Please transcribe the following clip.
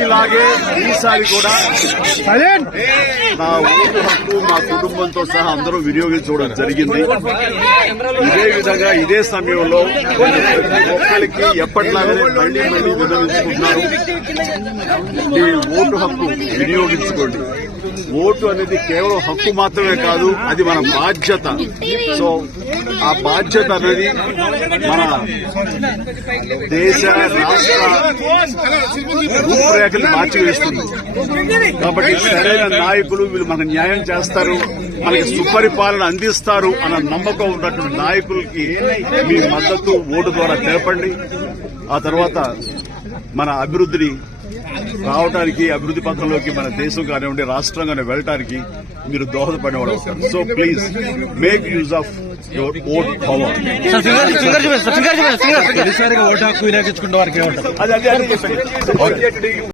ఇలాగే ఈసారి కూడా నా ఓటు హక్కు మా కుటుంబంతో సహా అందరూ వినియోగించుకోవడం జరిగింది. ఇదే విధంగా ఇదే సమయంలో ఒక్కరికి ఎప్పటిలాగానే మళ్లీ వినియోగించుకుంటున్నారు. ఈ ఓటు హక్కు వినియోగించుకోండి. ఓటు అనేది కేవలం హక్కు మాత్రమే కాదు, అది మన బాధ్యత. సో ఆ బాధ్యత అనేది మన దేశ రాష్ట్ర రూపురేఖలు మార్చివేస్తుంది. కాబట్టి సరైన నాయకులు వీళ్ళు మనకు న్యాయం చేస్తారు, మనకి సుపరిపాలన అందిస్తారు అన్న నమ్మకం ఉన్నటువంటి నాయకులకి మీ మద్దతు ఓటు ద్వారా తెలపండి. ఆ తర్వాత మన అభివృద్ధిని రావడానికి, అభివృద్ధి పథంలోకి మన దేశం కానివ్వండి, రాష్ట్రం కానీ వెళ్ళటానికి మీరు దోహదపడేవాడు అవుతారు. So please make use of your vote power. Vote హక్కు వినియోగించుకున్న వారికి అది చెప్పండి.